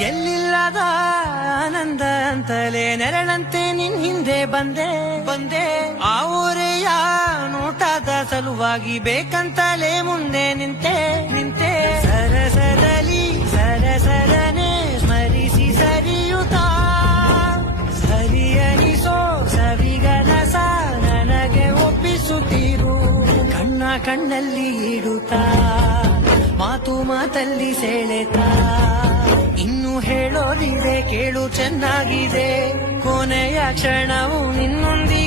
ಎಲ್ಲಿಲ್ಲದ ಆನಂದ ಅಂತಲೇ ನೆರಳಂತೆ ನಿನ್ ಹಿಂದೆ ಬಂದೆ ಆ ಊರೆಯ ನೋಟದ ಸಲುವಾಗಿ ಬೇಕಂತಲೇ ಮುಂದೆ ನಿಂತೆ ಸರಸರನೆ ಸ್ಮರಿಸಿ ಸರಿಯುತ್ತಾ ಸರಿಯನಿಸೋ ಸವಿಗನಸ ನನಗೆ ಒಪ್ಪಿಸುತ್ತೀರು ಕಣ್ಣಲ್ಲಿ ಇಡುತ್ತಾ ಮಾತಲ್ಲಿ ಸೆಳೆತಾ ಇನ್ನು ಹೇಳೋದಿದೆ ಕೇಳು ಚೆನ್ನಾಗಿದೆ ಕೊನೆಯ ಕ್ಷಣವು ನಿನ್ನೊಂದಿಗೆ